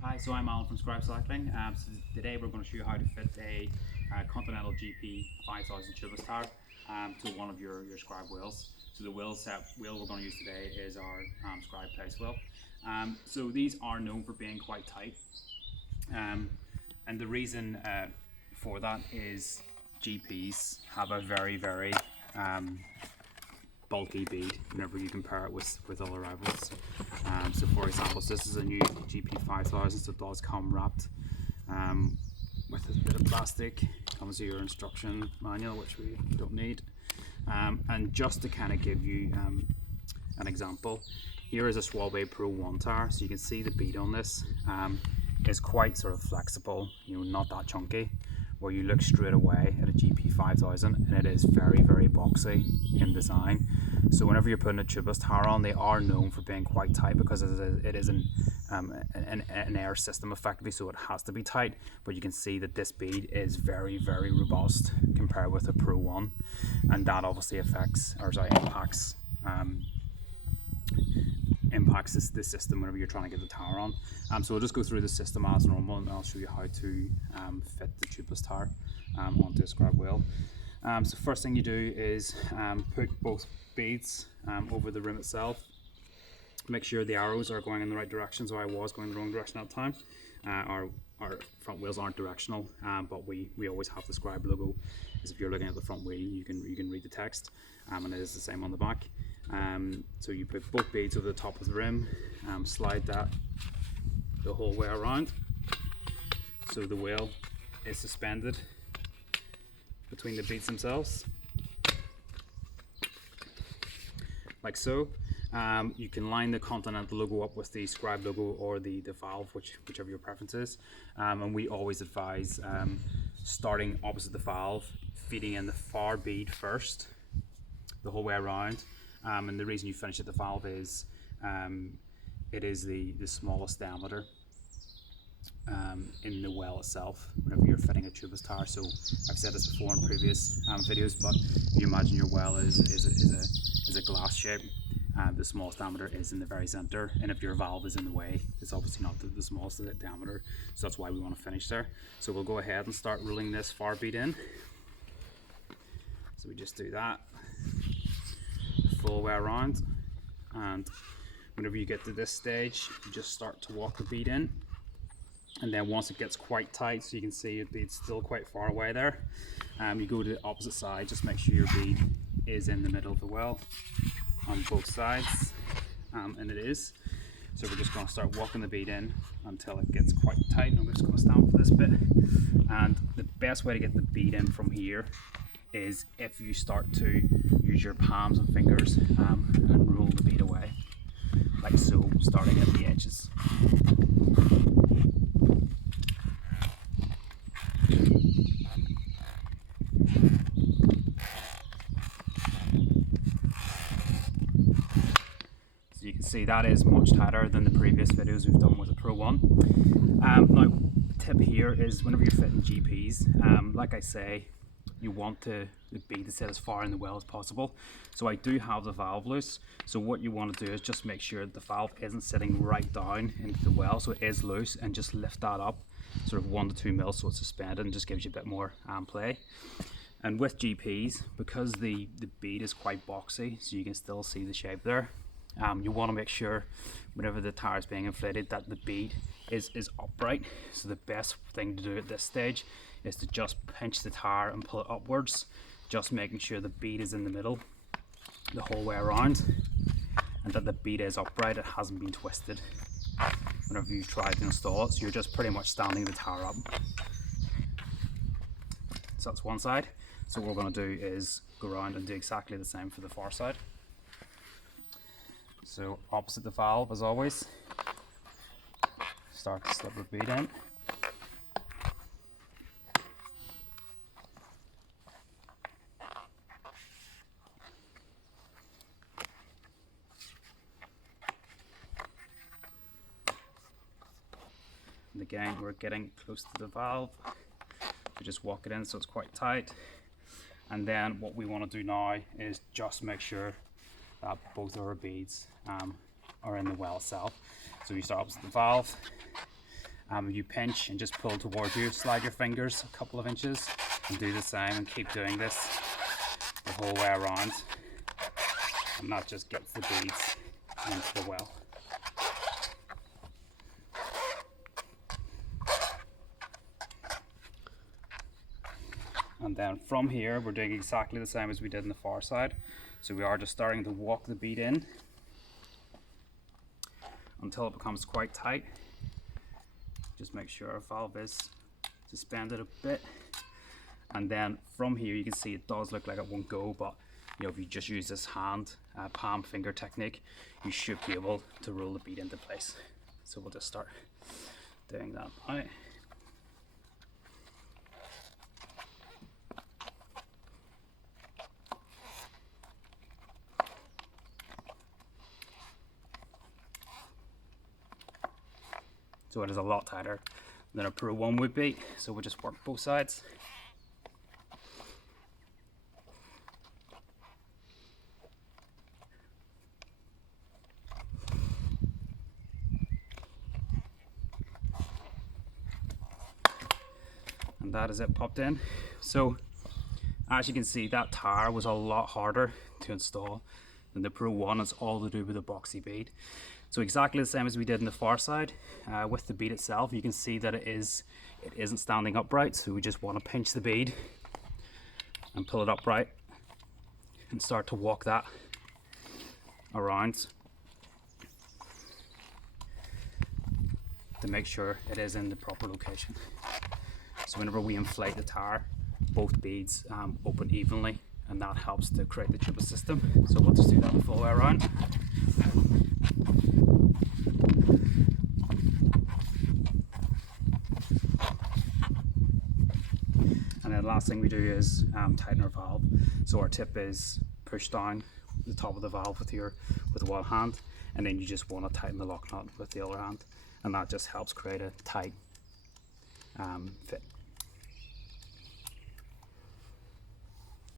Hi, so I'm Alan from Scribe Cycling. So today we're going to show you how to fit a Continental GP5000 tubeless tyre to one of your Scribe wheels. So the wheel we're going to use today is our Scribe place wheel. So these are known for being quite tight, and the reason for that is GPs have a very bulky bead whenever you compare it with other rivals. So for example, this is a new GP5000, so it does come wrapped with a bit of plastic. Comes with your instruction manual, which we don't need. And just to kind of give you an example, here is a Scribe Pro 1 tyre, so you can see the bead on this is quite sort of flexible, not that chunky, where you look straight away at a GP5000 and it is very boxy in design. So whenever you're putting a tubeless tyre on, they are known for being quite tight because it is an air system effectively, so it has to be tight. But you can see that this bead is very robust compared with a Pro 1, and that obviously impacts the system whenever you're trying to get the tyre on. So we'll just go through the system as normal, and I'll show you how to fit the tubeless tyre onto a Scribe wheel. So first thing you do is put both beads over the rim itself. Make sure the arrows are going in the right direction, so I was going the wrong direction at the time. Our front wheels aren't directional, but we always have the Scribe logo, as if you're looking at the front wheel you can read the text, and it is the same on the back. So you put both beads over the top of the rim, slide that the whole way around, so the wheel is suspended between the beads themselves, like so. You can line the Continental logo up with the Scribe logo or the valve, whichever your preference is, and we always advise starting opposite the valve, feeding in the far bead first the whole way around. And the reason you finish at the valve is it is the smallest diameter in the well itself whenever you're fitting a tubeless tyre. So I've said this before in previous videos, but you imagine your well is a glass shape. The smallest diameter is in the very center, and if your valve is in the way, it's obviously not the smallest diameter, so that's why we want to finish there. So we'll go ahead and start rolling this far bead in. So we just do that full way around, and whenever you get to this stage, you just start to walk the bead in, and then once it gets quite tight, so you can see your bead's still quite far away there, you go to the opposite side. Just make sure your bead is in the middle of the well on both sides, and it is. So we're just going to start walking the bead in until it gets quite tight. I'm just going to stand for this bit, and the best way to get the bead in from here is if you start to use your palms and fingers and roll the bead away, like so, starting at the edges. So you can see that is much tighter than the previous videos we've done with the Pro 1. Now, tip here is whenever you're fitting GPs, like I say, you want the bead to sit as far in the well as possible. So I do have the valve loose, so what you want to do is just make sure the valve isn't sitting right down into the well, so it is loose, and just lift that up sort of 1 to 2 mil so it's suspended, and just gives you a bit more play. And with GPs, because the bead is quite boxy, so you can still see the shape there, you want to make sure whenever the tyre is being inflated that the bead is upright. So the best thing to do at this stage is to just pinch the tyre and pull it upwards, just making sure the bead is in the middle the whole way around, and that the bead is upright, it hasn't been twisted whenever you try to install it. So you're just pretty much standing the tyre up. So that's one side. So what we're going to do is go around and do exactly the same for the far side. So opposite the valve, as always, start to slip the bead in. And again, we're getting close to the valve. We just walk it in so it's quite tight. And then what we want to do now is just make sure that both of our beads are in the well itself. So you start opposite the valve, You pinch and just pull towards you, slide your fingers a couple of inches and do the same, and keep doing this the whole way around, and that just gets the beads into the well. And then from here we're doing exactly the same as we did on the far side. So we are just starting to walk the bead in until it becomes quite tight. Just make sure our valve is suspended a bit, and then from here you can see it does look like it won't go, but you know, if you just use this hand palm finger technique, you should be able to roll the bead into place. So we'll just start doing that now. So it is a lot tighter than a Pro 1 would be, so we'll just work both sides. And that is it popped in. So as you can see, that tyre was a lot harder to install than the Pro 1. It's all to do with the boxy bead. So exactly the same as we did in the far side. With the bead itself, you can see that it isn't standing upright, so we just want to pinch the bead and pull it upright and start to walk that around to make sure it is in the proper location. So whenever we inflate the tyre, both beads open evenly, and that helps to create the tubeless system. So we'll just do that the full way around. And then the last thing we do is tighten our valve. So our tip is push down the top of the valve with one hand, and then you just want to tighten the lock nut with the other hand, and that just helps create a tight fit.